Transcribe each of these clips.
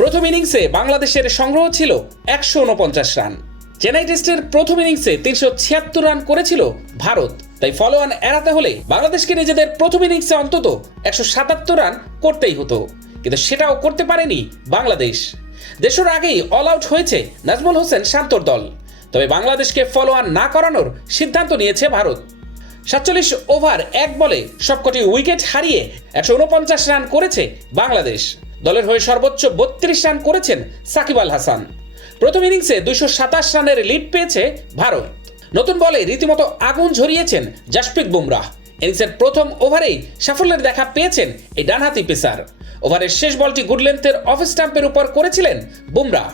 প্রথম ইনিংসে বাংলাদেশের সংগ্রহ ছিল একশো উনপঞ্চাশ রান। চেন্নাই টেস্টের প্রথম ইনিংসে তিনশো ছিয়াত্তর রান করেছিল ভারত। তাই ফলো অন এড়াতে হলে বাংলাদেশকে নিজেদের প্রথম ইনিংসে অন্তত একশো সাতাত্তর রান করতেই হতো। কিন্তু সেটাও করতে পারেনি বাংলাদেশ। দেশের আগেই অল আউট হয়েছে নাজমুল হোসেন শান্তর দল। তবে বাংলাদেশকে ফলো অন না করানোর সিদ্ধান্ত নিয়েছে ভারত। সাতচল্লিশ ওভার এক বলে সবকটি উইকেট হারিয়ে একশো উনপঞ্চাশ রান করেছে বাংলাদেশ। দলের হয়ে সর্বোচ্চ বত্রিশ রান করেছেন সাকিব আল হাসান। প্রথম ইনিংসে দুইশো সাতাশ রানের লিড পেয়েছে ভারত। নতুন বলে রীতিমতো আগুন ঝরিয়েছেন জাসপ্রীত বুমরাহ। ইনিংসের প্রথম ওভারেই সাফল্যের দেখা পেয়েছেন এই ডানহাতি পেসার। ওভারের শেষ বলটি গুড লেন্থের অফ স্টাম্পের উপর করেছিলেন বুমরাহ।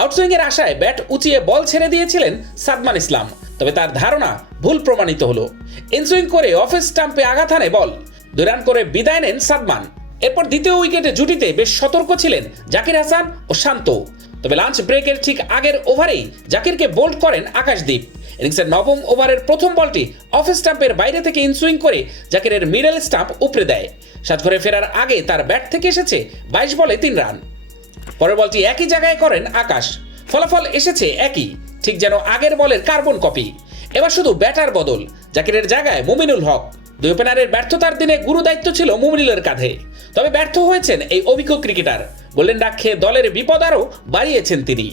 আউটসুইংয়ের আশায় ব্যাট উঁচিয়ে বল ছেড়ে দিয়েছিলেন সাদমান ইসলাম। তবে তার ধারণা ভুল প্রমাণিত হলো। ইনসুইং করে অফ স্টাম্পে আঘাত হানে বল। দুই রান করে বিদায় নেন সাদমান। এরপর দ্বিতীয় উইকেটে জুটিতে বেশ সতর্ক ছিলেন জাকির হাসান ও শান্ত। তবে লাঞ্চ ব্রেকের ঠিক আগের ওভারেই জাকিরকে বোল্ড করেন আকাশদীপ। ইনিংসের নবম ওভারের প্রথম বলটি অফ স্টাম্পের বাইরে থেকে ইনসুইং করে জাকিরের মিডল স্টাম্প উপড়ে দেয়। সাজঘরে ফেরার আগে তার ব্যাট থেকে এসেছে বাইশ বলে তিন রান। পরের বলটি একই জায়গায় করেন আকাশ। ফলাফল এসেছে একই, ঠিক যেন আগের বলের কার্বন কপি। এবার শুধু ব্যাটার বদল, জাকিরের জায়গায় মুমিনুল হক। দুই ওপেনারের ব্যর্থতার দিনে গুরু দায়িত্ব ছিল মুমিনুলের কাঁধে। তবে ব্যর্থ হয়েছেন এই অভিজ্ঞ ক্রিকেটার। গোল্ডেন ডাক খেয়ে দলের বিপদ আরও বাড়িয়েছেন তিনি।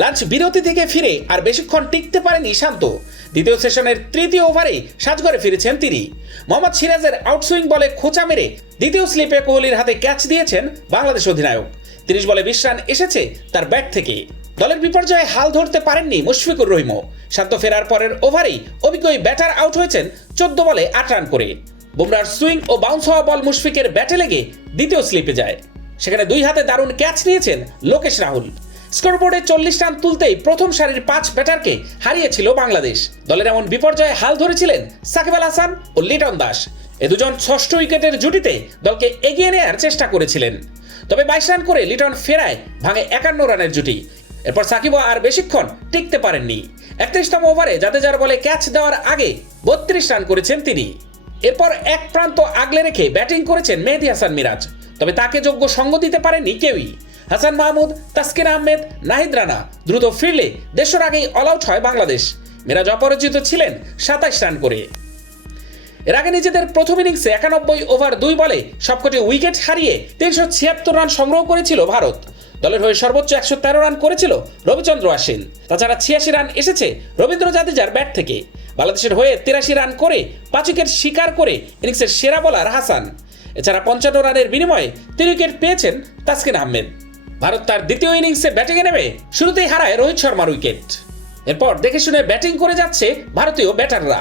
লাঞ্চ বিরতি থেকে ফিরে আর বেশিক্ষণ টিকতে পারেনি শান্ত। দ্বিতীয় সেশনের তৃতীয় ওভারে সাজঘরে ফিরেছেন তিনি। মোহাম্মদ সিরাজের আউটসুইং বলে খোঁচা মেরে দ্বিতীয় স্লিপে কোহলির হাতে ক্যাচ দিয়েছেন বাংলাদেশ অধিনায়ক। তিরিশ বলে বিশ রান এসেছে তার ব্যাট থেকে। দলের বিপর্যয়ে হাল ধরতে পারেননি মুশফিকুর রহিমও। শান্ত ফেরার পরের ওভারেই অভিজ্ঞ ব্যাটার আউট হয়েছেন চোদ্দ বলে আট রান করে। বুমরার সুইং ও বাউন্স হওয়া বল মুশফিকের ব্যাটে লেগে দ্বিতীয় স্লিপে যায়। সেখানে দুই হাতে দারুণ ক্যাচ নিয়েছেন লোকেশ রাহুল। স্কোরবোর্ডে চল্লিশ রান তুলতেই প্রথম সারির পাঁচ ব্যাটারকে হারিয়েছিল বাংলাদেশ। দলের এমন বিপর্যয়ে হাল ধরেছিলেন সাকিব আল হাসান ও লিটন দাস। এ দুজন ষষ্ঠ উইকেটের জুটিতে দলকে এগিয়ে নেয়ার চেষ্টা করেছিলেন। তবে বাইশ রান করে লিটন ফেরায় ভাঙে একান্ন রানের জুটি। এরপর সাকিবও আর বেশিক্ষণ টিকতে পারেননি। একত্রিশতম ওভারে জাদেজার বলে ক্যাচ দেওয়ার আগে বত্রিশ রান করেছেন তিনি। এরপর এক প্রান্ত আগলে রেখে ব্যাটিং করেছেন মেহেদি হাসান মিরাজ। তবে তাকে যোগ্য সঙ্গ দিতে পারেনি কেউই। হাসান মাহমুদ তাসকির আহমেদ, নাহিদ রানা দ্রুত ফিরলে দেশের আগেই অল আউট হয় বাংলাদেশ। মিরাজ অপরাজিত ছিলেন সাতাশ রান করে। এর আগে নিজেদের প্রথম ইনিংসে একানব্বই ওভার দুই বলে সবকটি উইকেট হারিয়ে তিনশো ছিয়াত্তর রান সংগ্রহ করেছিল ভারত। দলের হয়ে সর্বোচ্চ একশো তেরো রান করেছিল রবিচন্দ্র আশ্বিন তাছাড়া ছিয়াশি রান এসেছে রবীন্দ্র জাদেজার ব্যাট থেকে। বাংলাদেশের হয়ে তিরাশি রান করে পাঁচ উইকেট শিকার করে ইনিংসের সেরা বলার হাসান। এছাড়া পঞ্চান্ন রানের বিনিময়ে তিন উইকেট পেয়েছেন তাসকিন আহমেদ। ভারত তার দ্বিতীয় ইনিংসে ব্যাটিংয়ে নেমে শুরুতেই হারায় রোহিত শর্মার উইকেট। এরপর দেখে শুনে ব্যাটিং করে যাচ্ছে ভারতীয় ব্যাটাররা।